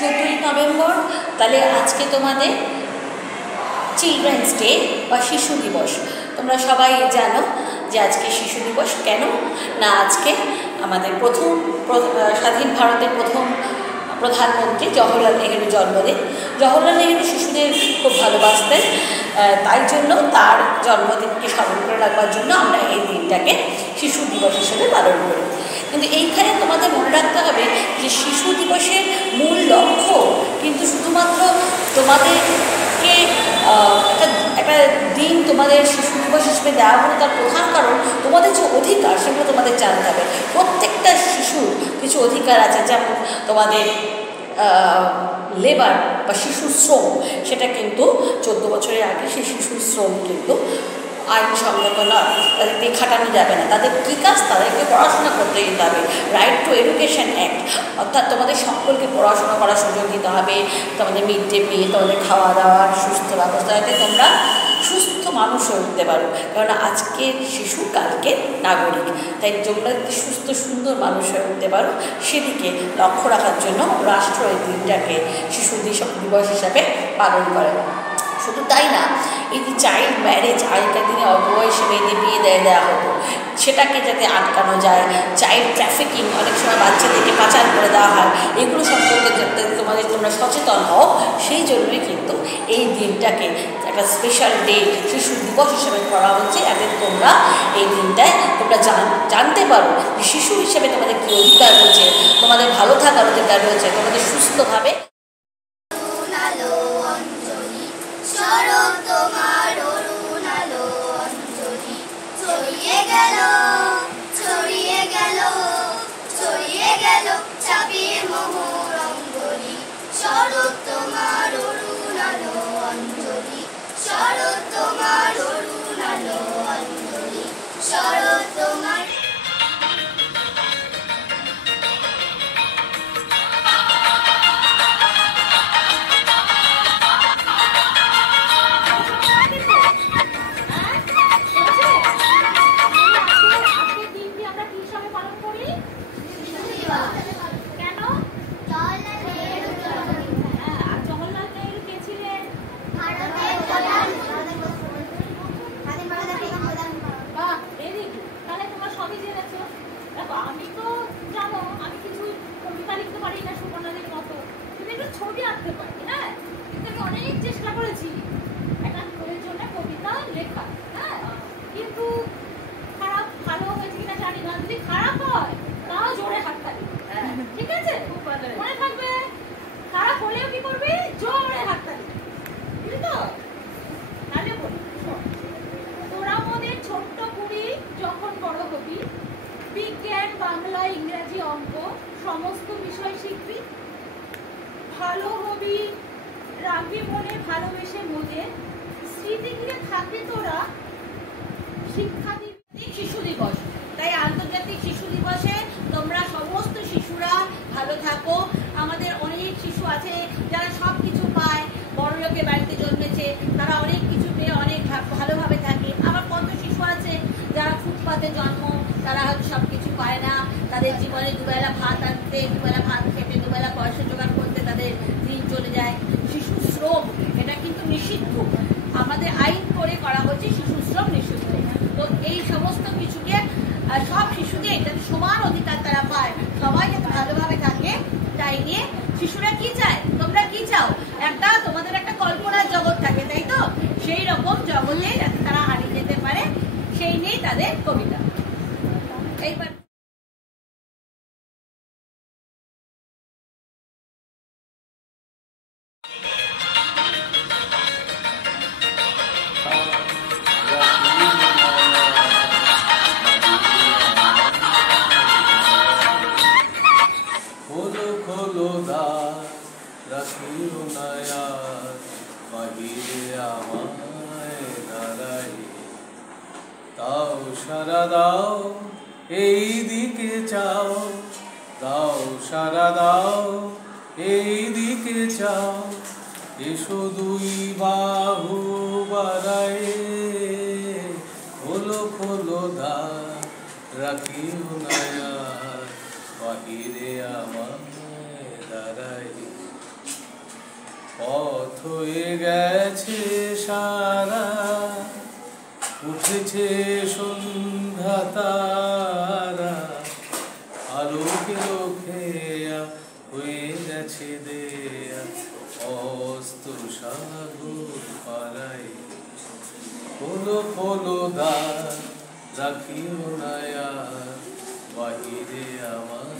14ই November, তাহলে আজকে তোমাদের চিলড্রেন্স ডে বা শিশু দিবস। তোমরা সবাই জানো যে আজকে শিশু দিবস কেন না, আজকে আমাদের স্বাধীন ভারতের প্রথম প্রধানমন্ত্রী জওহরলাল নেহেরুর জন্মদিন। জওহরলাল নেহেরু শিশুদের খুব ভালোবাসতেন, তাই জন্য তার জন্মদিনকে স্মরণ করে রাখবার জন্য আমরা এই দিনটাকে শিশু দিবস হিসেবে পালন করি। কিন্তু এইখানে তোমাদের মনে রাখতে হবে যে শিশু দিবসের মূল লক্ষ্য কিন্তু শুধুমাত্র তোমাদেরকে একটা দিন তোমাদের শিশু দিবস হিসেবে দেওয়া হলো তার প্রধান কারণ তোমাদের যে অধিকার সেগুলো তোমাদের জানতে হবে। প্রত্যেকটা শিশুর কিছু অধিকার আছে, যেমন তোমাদের লেবার বা শিশু শ্রম, সেটা কিন্তু 14 বছরের আগে সেই শিশু শ্রম কিন্তু আইনসঙ্গত নয়, তাদেরকে খাটানো যাবে না। তাদের কী কাজ? তাদেরকে পড়াশোনা করতে দিতে হবে। রাইট টু এডুকেশন অ্যাক্ট, অর্থাৎ তোমাদের সকলকে পড়াশোনা করার সুযোগ দিতে হবে, তোমাদের মিড ডে মিল, তোমাদের খাওয়া দাওয়ার সুস্থ ব্যবস্থা, যাতে তোমরা সুস্থ মানুষ হয়ে উঠতে পারো। কারণ আজকের শিশু কালকে নাগরিক, তাই তোমরা সুস্থ সুন্দর মানুষ হয়ে উঠতে পারো সেদিকে লক্ষ্য রাখার জন্য রাষ্ট্র এই দিনটাকে শিশু দিবস হিসাবে পালন করে। শুধু তাই না, এই যে চাইল্ড ম্যারেজ, আগেকার দিনে অল্প বয়সে মেয়েদের বিয়ে দেওয়া হতো, সেটাকে যাতে আটকানো যায়। চাইল্ড ট্রাফিকিং, অনেক সময় বাচ্চাদেরকে পাচার করে দেওয়া হয়, এগুলো সম্পর্কে যাতে তোমরা সচেতন হও, সেই জন্যই কিন্তু এই দিনটাকে একটা স্পেশাল ডে শিশু দিবস হিসেবে করা হচ্ছে, যাতে তোমরা এই দিনটায় তোমরা জানতে পারো যে শিশু হিসেবে তোমাদের কী অধিকার রয়েছে, তোমাদের ভালো থাকার অধিকার রয়েছে, তোমাদের সুস্থভাবে ছবি আঁকতে পারি, হ্যাঁ, কিন্তু আমি অনেক চেষ্টা করেছি একটা বইয়ের জন্য কবিতা লেখা, হ্যাঁ, কিন্তু খারাপ ভালো হয়েছে কিনা জানি না। যদি খারাপ হয় তাও জোরে হাততালি, ঠিক আছে, মনে থাকবে। খারাপ হলেও কি করবি? জোরে হাততালি, বুঝলি তো? তাহলে বলি, তোরা মোদের ছোট্ট কুড়ি যখন বড় হবি, বিজ্ঞান, বাংলা, ইংরেজি, অঙ্ক সমস্ত বিষয় শিখবি, ভালো হবি, রাখবি মনে ভালোবেসে মনে, স্মৃতি ঘিরে থাকবি তোরা, শিক্ষা দিবি। শিশু দিবস, তাই আন্তর্জাতিক শিশু দিবসে তোমরা সমস্ত শিশুরা ভালো থাকো। আমাদের অনেক শিশু আছে যারা সব কিছু পায়, বড় লোকের বাড়িতে জন্মেছে, তারা অনেক কিছু পেয়ে অনেক ভালোভাবে থাকে। আবার কত শিশু আছে যারা ফুটপাতে জন্ম, তারা হয়তো সব কিছু পায় না, তাদের জীবনে দুবেলা ভাত আনতে, দুবেলা ভাত খেতে, দুবেলা পয়সা জোগাড় করতে তাদের দিন চলে যায়। শিশু শ্রম এটা কিন্তু নিষিদ্ধ, আমাদের আইন করে করা হচ্ছে শিশু শ্রম নিষিদ্ধ। তো এই সমস্ত কিছুকে সব শিশুদের যাতে সমান অধিকার তারা পায়, সবাই যাতে ভালোভাবে থাকে, তাই নিয়ে শিশুরা কি চায়, তোমরা কি চাও? একটা তোমাদের একটা কল্পনার জগৎ থাকে, তাই তো? সেই রকম জগতে যাতে তারা হারিয়ে যেতে পারে, সেই নিয়েই তাদের কবিতা। এইবার সারা দাও এই দিকে চাও, দাও সারা দাও এই দিকে চাও, এসো দুই বাহু বাড়ায়ে, খোলো খোলো দ্বার রাখিও না আর, বাহিরে আমায় দাঁড়ায়। হয়ে গেছে সারা, উঠেছে সন্ধ্যা তারা, আলোকে খেয়া হয়ে গেছে দেয়া অস্ত সাগর পাড়ায়। খোলো খোলো দ্বার, রাখিও না আর বাহিরে আমার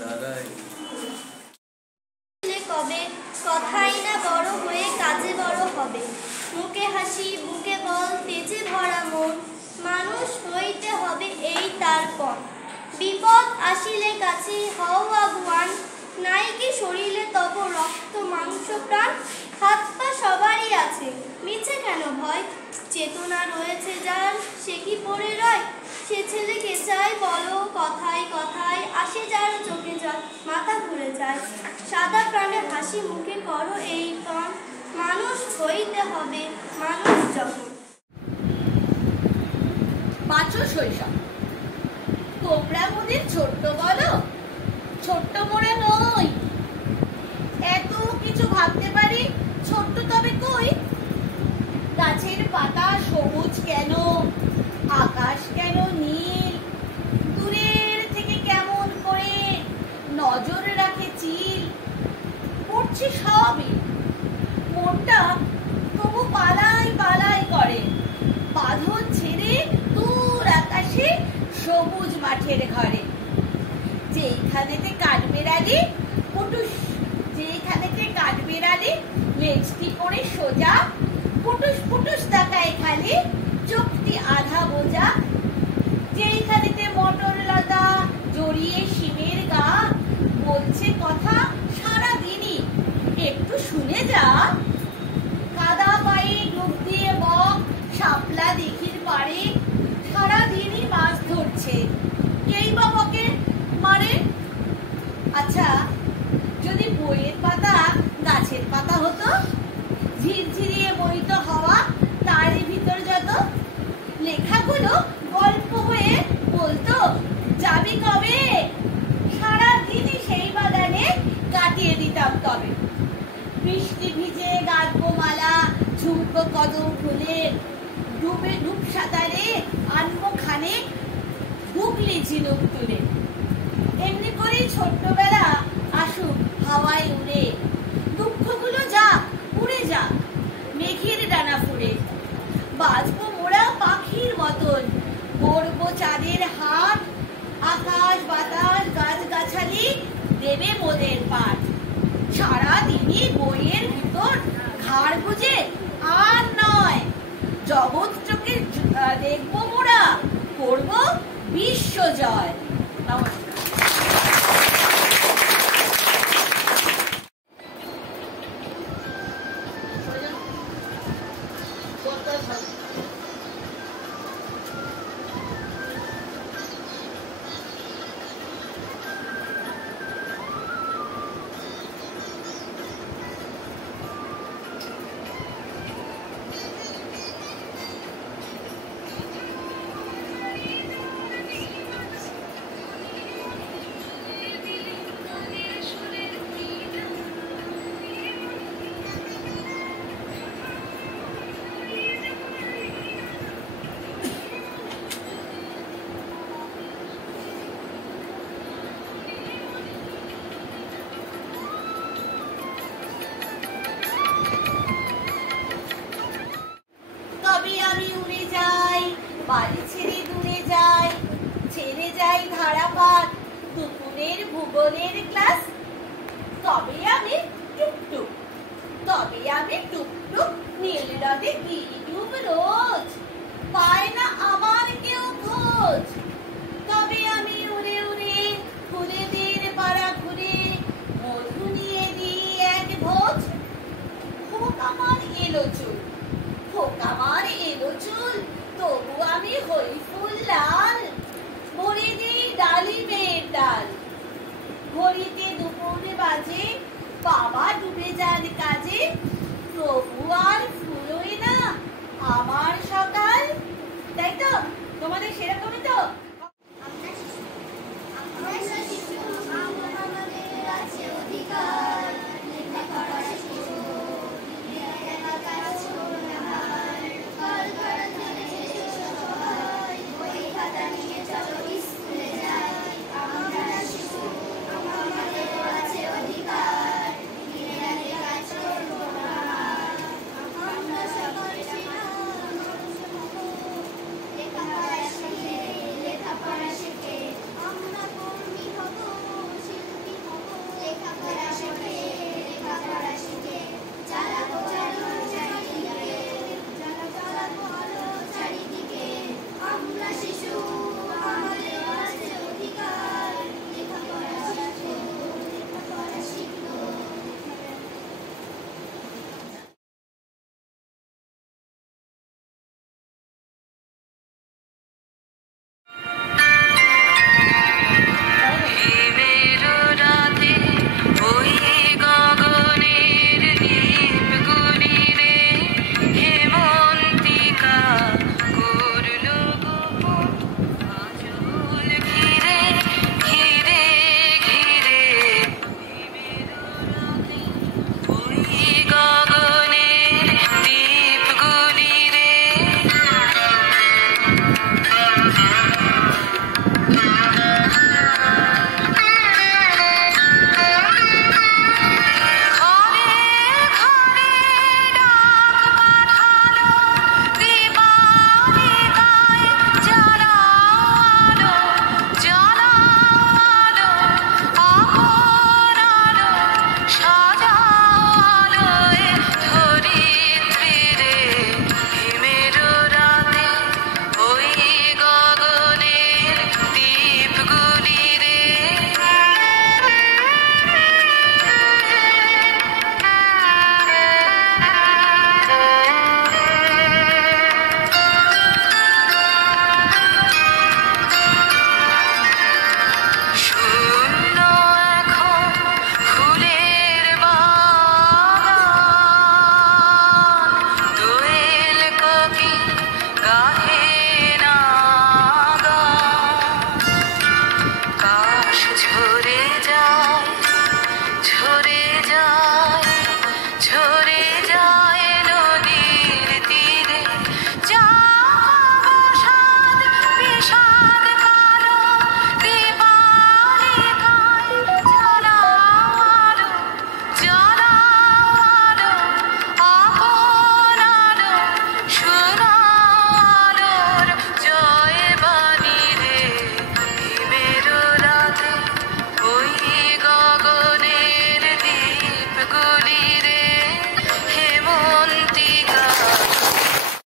দাঁড়াই। কবে কথাই না বড় হয়ে কাজে বড় হবে, মুখে হাসি বুকে বল তেজে ভরা মন, মানুষ হইতে হবে এই তার পণ। বিপদ আসিলে কাছে হও আগুয়ান, নাই কি শরীরে তব রক্ত মাংস প্রাণ। হাত পা সবারই আছে, মিছে কেন ভয়, চেতনা রয়েছে যার সে কি পড়ে রয়। সে ছেলেকে চাই বলো কথায় কথায়, আসে যার চোখে জল মাথা ঘুরে যায়। সাদা প্রাণে হাসি মুখে করো এই পণ, মানুষ হইতে হবে মানুষ যখন। বাঁচো শৈশব, তোমরা মোদের ছোট্ট বলো, ছোট্ট মোরা নই। এত কিছু ভাবতে পারি, ছোট্ট তবে কই। গাছের পাতা সবুজ কেন, আকাশ কেন নীল, দূরের থেকে কেমন করে নজর রাখে চিল। পড়ছে সবই, মনটা তবু পালাই পালাই করে। বাঁধন ছেড়ে দূর আকাশে সবুজ মাঠের ঘরে। যেইখানেতে কাঠবেড়ালি পুটুস, যেইখানেতে কাঠবেড়ালি লেজটি করে সোজা, পুটুস পুটুস তাকায় খালি চোখটি আধা বোঝা। যেইখানেতে মটর লতা জড়িয়ে শিমের গা, বলছে কথা সারা দিনই একটু শুনে যা। কাদা পায়ে ডুব দিয়ে বক শাপলা দিঘির পাড়ে, সারা দিনই মাছ ধরছে, এই বাবাকে মারে। আচ্ছা, যদি বইয়ের পাতা গাছের পাতা হতো, ঝিরঝিরিয়ে বইত হওয়া তারই ভিতর যত, লেখাগুলো গল্প হয়ে বলতো যাবি কবে। সারা দিনই সেই বাগানে কাটিয়ে দিতাম তবে। বৃষ্টি ভিজে গাঁথবো মালা, ঝুমকো কদম ফুলের, ডুবে ডুব সাঁতারে আনবো খানে হুগলি ঝিনুক তুলে। এমনি করেই ছোট্টবেলা আসুক হাওয়ায় উড়ে, দুঃখগুলো যাক উড়ে যাক মেঘের ডানা ফুড়ে। বাজবো মোরা পাখির মতন, গড়বো চাঁদের হাট, আকাশ বাতাস গাছ গাছালি দেবে মোদের পাঠ। সারাদিনই বইয়ের ভিতর ঘাড় বুঝে আর নয়, জগৎ চোখে দেখবো মোরা, করবো বিশ্ব জয়। নমস্কার। বাড়ি ছেড়ে দূরে যাই, ছেড়ে যাই ধারাপাত, দুপুরের ভূগোলের ক্লাস। তবে আমি টুকটুক, তবে আমি টুকটুক নীল নদে গিরি ডুব রোজ, পায় না আমার কেউ খোঁজ। তবে আমি উড়ে উড়ে ফুলেদের পাড়া ঘুরে, মধু নিয়ে দিই এক ভোজ। হোক আমার এলো চুল, হোক আমার এলো চুল, তবু আমি হই ফুল লাল। ভরে দিই ডালিমের ডাল, ঘড়িতে দুপুর বাজে, বাবা ডুবে যান কাজে, তবু আর ফুলোয় না আমার সকাল। তাই তো? তোমাদের সেরকমই তো?